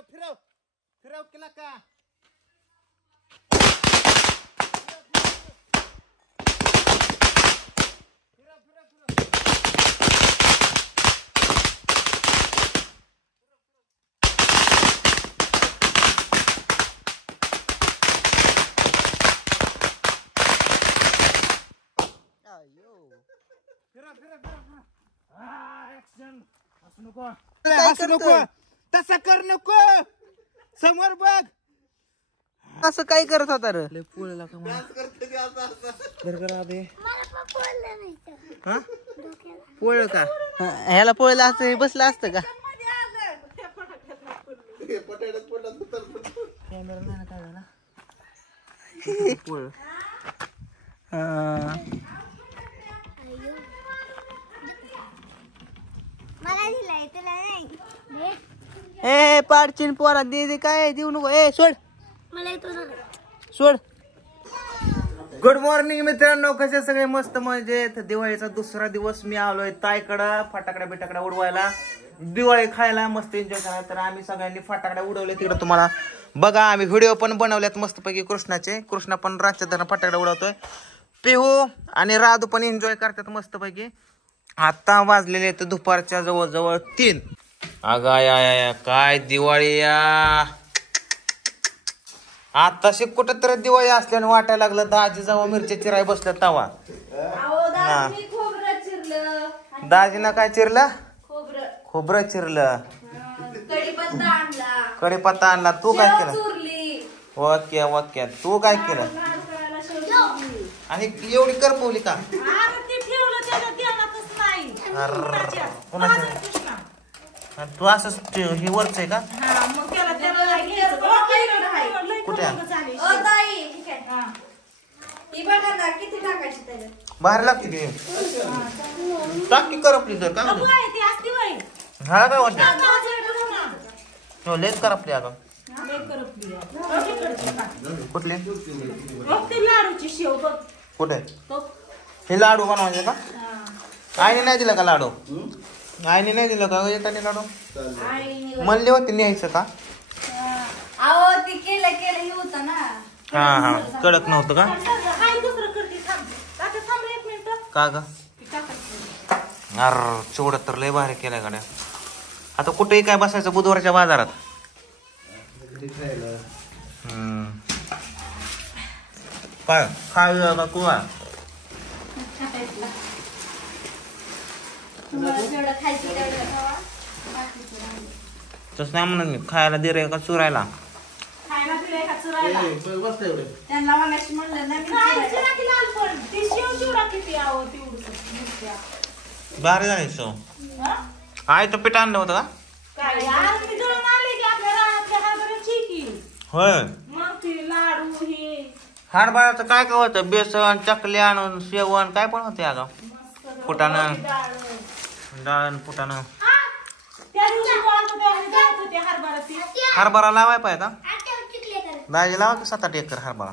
फिरव फिरव फिरव केला का तसं कर नको समोर बघ असं काय करत होता रे पोळला का पोळ का ह्याला पोळलं असतं बसलं असतं का कॅमेरा नाही काय झाला पोळ ए पाडचिन पोरा दे काय देऊ नको ए सोड सोड. गुड मॉर्निंग मित्रांनो, कसे सगळे मस्त मजेत. दिवाळीचा दुसरा दिवस मी आलोय ताईकडं फटाकड्या बिटाकड्या उडवायला, दिवाळी खायला, मस्त एन्जॉय करायला. तर आम्ही सगळ्यांनी फटाकड्या उडवले तिकडे तुम्हाला बघा. आम्ही व्हिडिओ पण बनवल्यात मस्तपैकी कृष्णाचे. कृष्णा पण रातच्या दरम्यान फटाकड्या उडवतोय. पिहू आणि राधू पण एन्जॉय करतात मस्तपैकी. आता वाजलेले तर दुपारच्या जवळजवळ 3. अगा या काय दिवाळी या. आताशी कुठं तर दिवाळी असल्याने वाटायला लागलं. दाजी जेव्हा मिरच्या चिराय बसल्या तवा दाजीनं काय चिरलं? खोबरं चिरलं, कढीपत्ता आणला. तू काय केलं? Okay okay. तू काय केलं? आणि एवढी करपवली का? तू असंच हे वरच आहे का? कुठे बाहेर लागते की टाकी करपली तर का हा काय वाटत लेट करपली. अगं कुठले कुठे हे लाडू बनवायचे का? आईने नाही दिला का लाडू? आईने नाही दिलं का येताना लाडू? म्हणले होते न्यायचं का? हा हा कडक नव्हतं का? का ग अर चिवडा तर लय भारी केलाय गाड्या. आता कुठेही काय बसायचं बुधवारच्या बाजारात. काय खाय का कुवा तस नाही म्हणून मी खायला दे रे का चुरायला. भारी जायचं. आहे तर पीठ आणलं होतं का? होय. हरभऱ्याचं काय काय होतं? बेसन, चकली आणून शेवण काय पण होते अगं. फुटाणं डाळ फुटाणं. हरभरा लावाय पाहिजे का? दाजी लावा की 7-8 एकर हरभरा.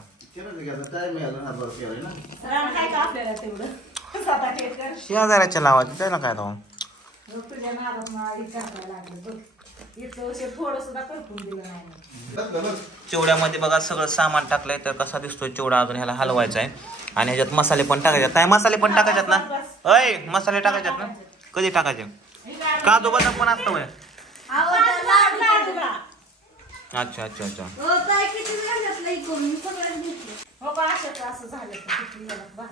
शेजाऱ्याच्या लावायची त्याला काय तो. चिवड्यामध्ये बघा सगळं सामान टाकलंय. तर कसा दिसतोय चिवडा. अजून ह्याला हलवायचा आहे. आणि ह्याच्यात मसाले पण टाकायचे. काय मसाले पण टाकायच्यात ना? अय मसाले टाकायच्यात ना? कधी टाकायचे? काजू बदाम पण असतं वय. अच्छा अच्छा अच्छा.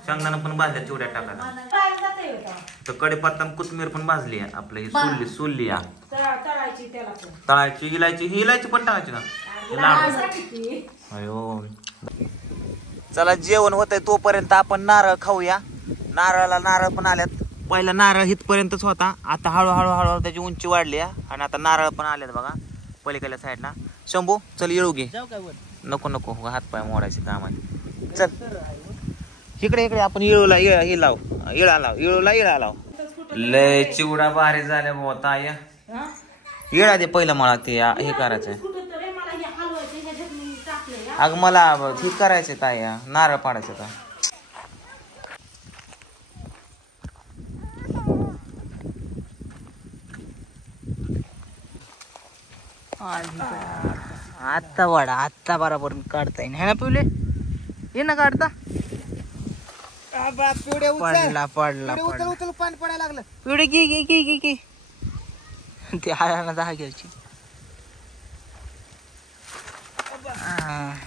शेंगदाणा पण भाजल्या चिवड्या टाकायला. तर कढीपत्ता कोथिंबीर पण भाजली आहे. आपलं ही सोलली तळायची. इलायची पण टाकायची ना. अयो चला जेवण होतंय तोपर्यंत आपण नारळ खाऊया. नारळ पण आल्यात. पहिला नारळ इथपर्यंतच होता. आता हळूहळू त्याची उंची वाढली आणि आता नारळ पण आलेत बघा पलीकडल्या साईडला. शंभू चल येऊ घे. नको हात पाय मोडायचे काम आहे. चल इकडे आपण इळूला इळा लाव. लय चिवडा भारी झाल्या होता. इळा दे पहिला मला ते हे करायचंय. अग मला हे करायचं ताई नारळ पाडायचं का? आत्ता वाडा आत्ता बरोबर काढता येईल है ना पिवले ये ना काढता पडला पडला उचल पाणी पडायला लागलं. पिवडे घे घे घे घे घे ते आला ना 10 घ्यायची.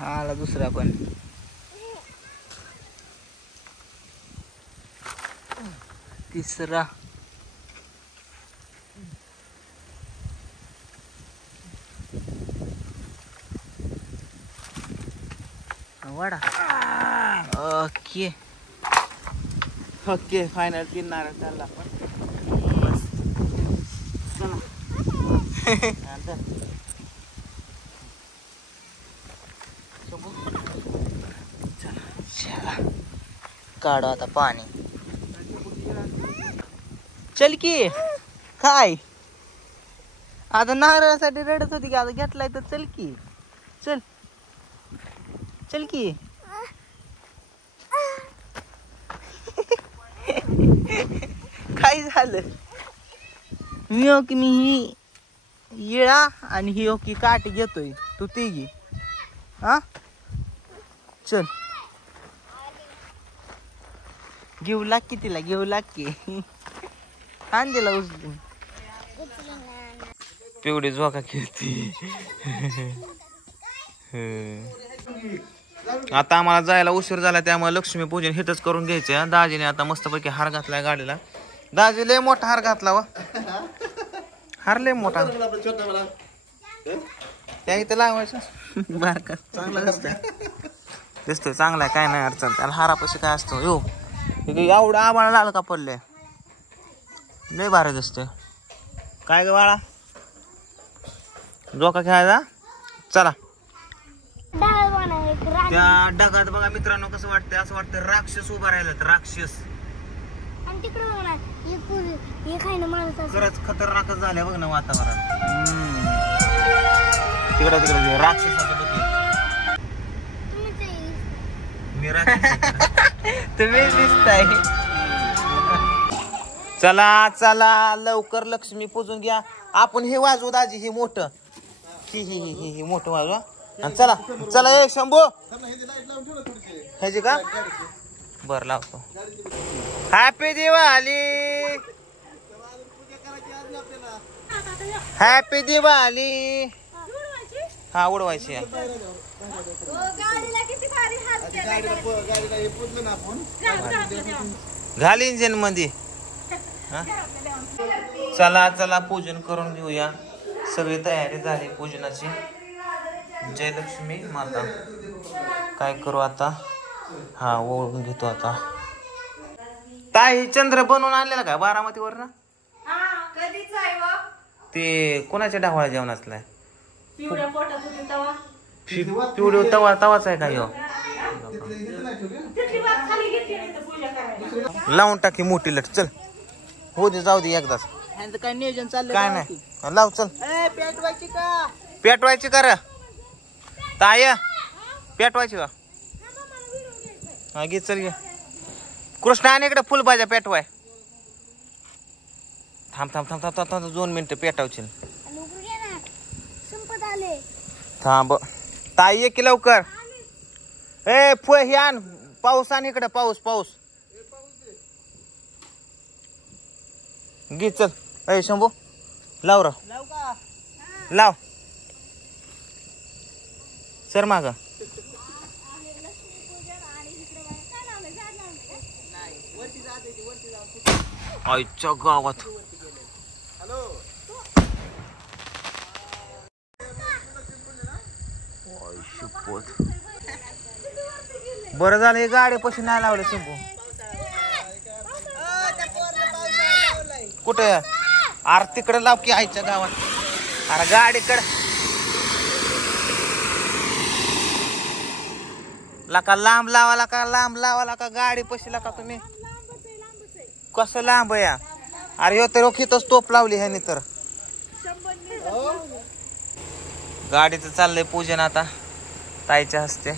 आला दुसरा पण तिसरा वाडा. ओके ओके फायनल 3 नारळ चालला आपण. चला काढू आता पाणी. चल की काय आता नारळासाठी रडत होती की आता घेतलाय तर चल की चल चल की. काय झालं मी हो की मी ही येळा आणि ही हो की काठी घेतोय तू ती घे. हा चल घेऊ लाग की तिला घेऊ लाग की आण दिला उचलून. पिवडी झोका खेळती. आता आम्हाला जायला उशीर झाला त्यामुळे लक्ष्मीपूजन हिथच करून घ्यायचे. दाजीने आता मस्तपैकी हार घातलाय गाडीला. दाजी लय मोठा हार घातला वा. हार लय मोठा त्या इथे लावायचं. बारका चांगला दिसतोय चांगला आहे काय नाही अडचण. त्याला हारापाशी काय असतो यो एवढं आबाळा लाल का पडले लय भारी दिसतोय. काय ग बाळा झोका खेळायचा चला. त्या ढगात बघा मित्रांनो कसं वाटतंय असं वाटतं राक्षस उभा राहिला. राक्षस खरंच खतरनाकच झालंय बघ ना वातावरण. तिकडे तिकडे राक्षसाचं मी तुम्ही दिसताय. चला चला लवकर लक्ष्मी पूजून घ्या. आपण हे वाजवू दाजी हे मोठं ही मोठं वाजवा. चला चला ए शंभू ह्याची का बर लावतो. Happy Diwali happy Diwali. हा उडवायची घाल इंजिन मध्ये. चला चला पूजन करून घेऊया. सगळी तयारी झाली पूजनाची. जय लक्ष्मी माता. काय करू आता हा ओळखून घेतो आता. ताई चंद्र बनवून आणलेला का बारामतीवर ना ते कोणाच्या ढावळा जेवणातलाय पिवळी तवाच आहे का ह्यो. लावून टाकी मोठी लट चल हो दे जाऊ दे एकदाच. काय नियोजन चाललंय काय नाही लाव चल. पेटवायची का पेटवायची कर ताय पेटवायची का हा घे चल घे. कृष्णा आणि इकडे फुलभाज्या पेटवाय. थांब थांब थांब थांब थांब 2 मिनिटं पेटावची. थांब ताई ये की लवकर. ए फुल हे आण पाऊस आण इकडे पाऊस पाऊस घे चल. ए शंभू लाव र लाव सर माग. आईच्या गावात बरं झालं हे गाडी पशी नाही लावलं शंभू. कुठे अरे तिकडे लाव की आईच्या गावात. अरे गाडीकडे लाका लांब लावा का लांब लावा का गाडी पशी का तुम्ही कसं लांब या. अरे हो तर रोखीतच तोप लावली ह्यानी तर. गाडीचं चाललंय पूजन आता ताईच्या हस्ते.